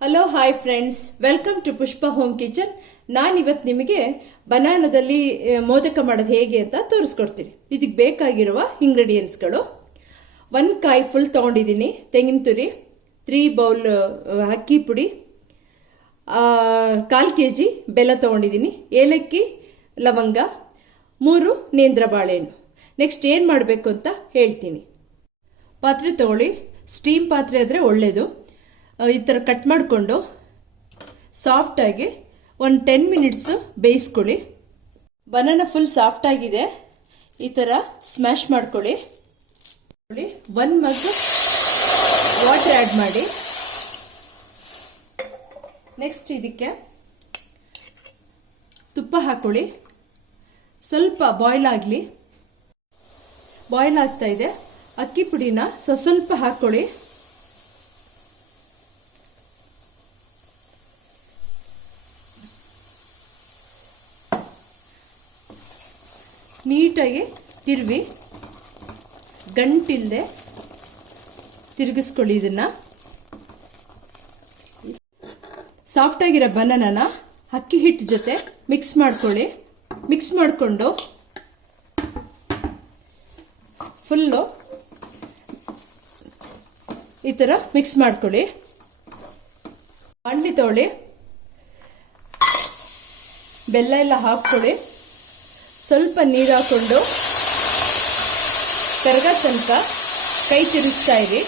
Hello hi friends, welcome to Pushpa home kitchen. ನಾನಿವತ್ತು ನಿಮಗೆ ಬನಾನದಲ್ಲಿ ಮೋದಕ ಮಾಡೋದು ಹೇಗೆ ಅಂತ ತೋರಿಸ್ಕೊಡ್ತೀನಿ. ಇದಕ್ಕೆ ಬೇಕಾಗಿರುವ ಇಂಗ್ರೀಡಿಯೆಂಟ್ಸ್ಗಳು: 1 ಕಾಯಿ ಫುಲ್ ತೊಗೊಂಡಿದ್ದೀನಿ, ತೆಂಗಿನ ತುರಿ, 3 ಬೌಲ್ ಅಕ್ಕಿ ಪುಡಿ, 1/4 kg ಬೆಲ್ಲ ತೊಗೊಂಡಿದ್ದೀನಿ, ಏಲಕ್ಕಿ, ಲವಂಗ, 3 ನೇಂದ್ರ ಬಾಳೆಹಣ್ಣು. ನೆಕ್ಸ್ಟ್ ಏನು ಮಾಡಬೇಕು ಅಂತ ಹೇಳ್ತೀನಿ. ಪಾತ್ರೆ ತಗೊಳ್ಳಿ. ಸ್ಟೀಮ್ ಪಾತ್ರೆ ಆದರೆ ಒಳ್ಳೆಯದು. ಈ ಥರ ಕಟ್ ಮಾಡಿಕೊಂಡು ಸಾಫ್ಟಾಗಿ ಒಂದು 10 ಮಿನಿಟ್ಸು ಬೇಯಿಸ್ಕೊಳ್ಳಿ. ಬನಾನ ಫುಲ್ ಸಾಫ್ಟಾಗಿದೆ. ಈ ಥರ ಸ್ಮ್ಯಾಶ್ ಮಾಡ್ಕೊಳ್ಳಿ. 1 ಮಗ್ ವಾಟರ್ ಆ್ಯಡ್ ಮಾಡಿ. ನೆಕ್ಸ್ಟ್ ಇದಕ್ಕೆ ತುಪ್ಪ ಹಾಕೊಳ್ಳಿ. ಸ್ವಲ್ಪ ಬಾಯ್ಲ್ ಆಗಲಿ. ಬಾಯ್ಲ್ ಆಗ್ತಾ ಇದೆ. ಅಕ್ಕಿ ಪುಡಿನ ಸ್ವಲ್ಪ ಹಾಕೊಳ್ಳಿ. ನೀಟಾಗಿ ತಿರುವಿ, ಗಂಟಿಲ್ಲದೆ ತಿರುಗಿಸ್ಕೊಳ್ಳಿ. ಇದನ್ನ ಸಾಫ್ಟಾಗಿರೋ ಬನಾನನ ಅಕ್ಕಿ ಹಿಟ್ಟು ಜೊತೆ ಮಿಕ್ಸ್ ಮಾಡ್ಕೊಳ್ಳಿ. ಮಿಕ್ಸ್ ಮಾಡಿಕೊಂಡು ಫುಲ್ಲು ಈ ಥರ ಮಿಕ್ಸ್ ಮಾಡ್ಕೊಳ್ಳಿ. ಬಾಣಲಿ ತಗೊಳ್ಳಿ. ಬೆಲ್ಲ ಎಲ್ಲ ಹಾಕ್ಕೊಳ್ಳಿ. ಸ್ವಲ್ಪ ನೀರು ಹಾಕೊಂಡು ಕರಗೋ ತನಕ ಕೈ ತಿರುಗಿಸ್ತಾ ಇರಿ.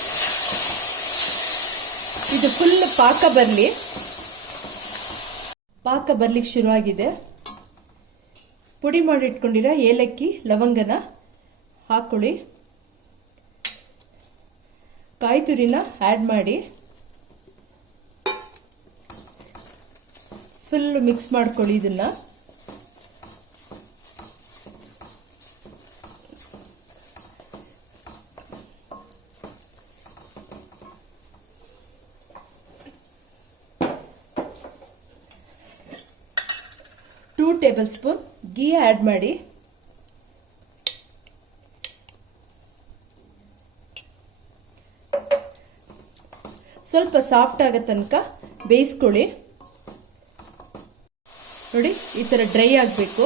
ಇದು ಫುಲ್ ಪಾಕ ಬರಲಿ. ಪಾಕ ಬರ್ಲಿಕ್ಕೆ ಶುರುವಾಗಿದೆ. ಪುಡಿ ಮಾಡಿ ಇಟ್ಕೊಂಡಿರೋ ಏಲಕ್ಕಿ, ಲವಂಗನ ಹಾಕೊಳ್ಳಿ. ಕಾಯಿ ತುರಿನ ಆ್ಯಡ್ ಮಾಡಿ ಫುಲ್ ಮಿಕ್ಸ್ ಮಾಡ್ಕೊಳ್ಳಿ. ಇದನ್ನ two table spoon ghee add ಮಾಡಿ. ಸ್ವಲ್ಪ ಸಾಫ್ಟ್ ಆಗೋ ತನಕ ಬೇಯಿಸ್ಕೊಳ್ಳಿ. ನೋಡಿ, ಈ ಥರ ಡ್ರೈ ಆಗಬೇಕು.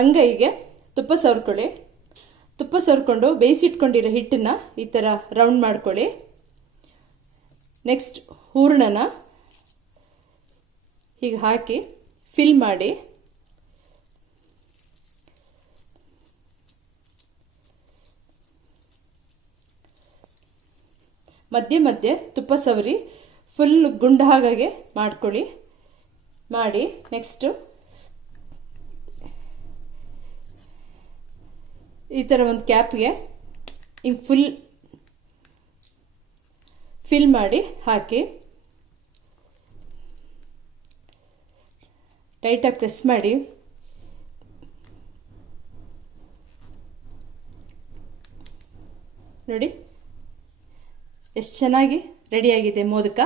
ಅಂಗೈಗೆ ತುಪ್ಪ ಸವರ್ಕೊಳ್ಳಿ. ತುಪ್ಪ ಸವರ್ಕೊಂಡು ಬೇಯಿಸಿಟ್ಕೊಂಡಿರೋ ಹಿಟ್ಟನ್ನ ಈ ಥರ ರೌಂಡ್ ಮಾಡ್ಕೊಳ್ಳಿ. ನೆಕ್ಸ್ಟ್ ಹೂರಣನ ಹೀಗೆ ಹಾಕಿ ಫಿಲ್ ಮಾಡಿ. ಮಧ್ಯೆ ಮಧ್ಯೆ ತುಪ್ಪ ಸವರಿ ಫುಲ್ ಗುಂಡು ಹಾಗೆ ಮಾಡ್ಕೊಳ್ಳಿ. ಮಾಡಿ ನೆಕ್ಸ್ಟು ಈ ಥರ ಒಂದು ಕ್ಯಾಪ್ಗೆ ಹಿಂಗೆ ಫುಲ್ ಫಿಲ್ ಮಾಡಿ ಹಾಕಿ ಟೈಟಾಗಿ ಪ್ರೆಸ್ ಮಾಡಿ. ನೋಡಿ ಎಷ್ಟು ಚೆನ್ನಾಗಿ ರೆಡಿಯಾಗಿದೆ ಮೋದಕ.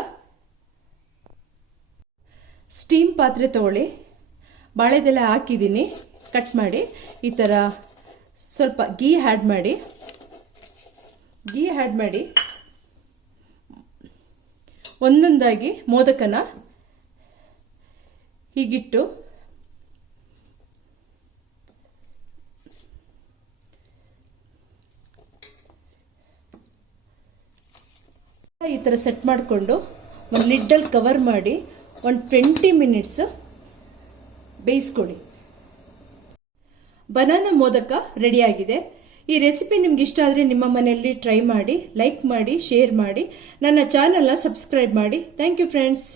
ಸ್ಟೀಮ್ ಪಾತ್ರೆ ತಗೊಳ್ಳಿ. ಬಾಳೆದೆಲೆ ಹಾಕಿದ್ದೀನಿ, ಕಟ್ ಮಾಡಿ. ಈ ಥರ ಸ್ವಲ್ಪ ಗೀ ಆ್ಯಡ್ ಮಾಡಿ. ಒಂದೊಂದಾಗಿ ಮೋದಕನ ಹೀಗಿಟ್ಟು ಈ ಥರ ಸೆಟ್ ಮಾಡಿಕೊಂಡು ಒಂದು ಲಿಡ್ಡಲ್ಲಿ ಕವರ್ ಮಾಡಿ ಒಂದು 20 ಮಿನಿಟ್ಸ್ ಬೇಯಿಸ್ಕೊಳ್ಳಿ. ಬನಾನಾ ಮೋದಕ ರೆಡಿಯಾಗಿದೆ. ಈ ರೆಸಿಪಿ ನಿಮ್ಗೆ ಇಷ್ಟ ಆದರೆ ನಿಮ್ಮ ಮನೆಯಲ್ಲಿ ಟ್ರೈ ಮಾಡಿ, ಲೈಕ್ ಮಾಡಿ, ಶೇರ್ ಮಾಡಿ, ನನ್ನ ಚಾನಲ್ನ ಸಬ್ಸ್ಕ್ರೈಬ್ ಮಾಡಿ. Thank you friends.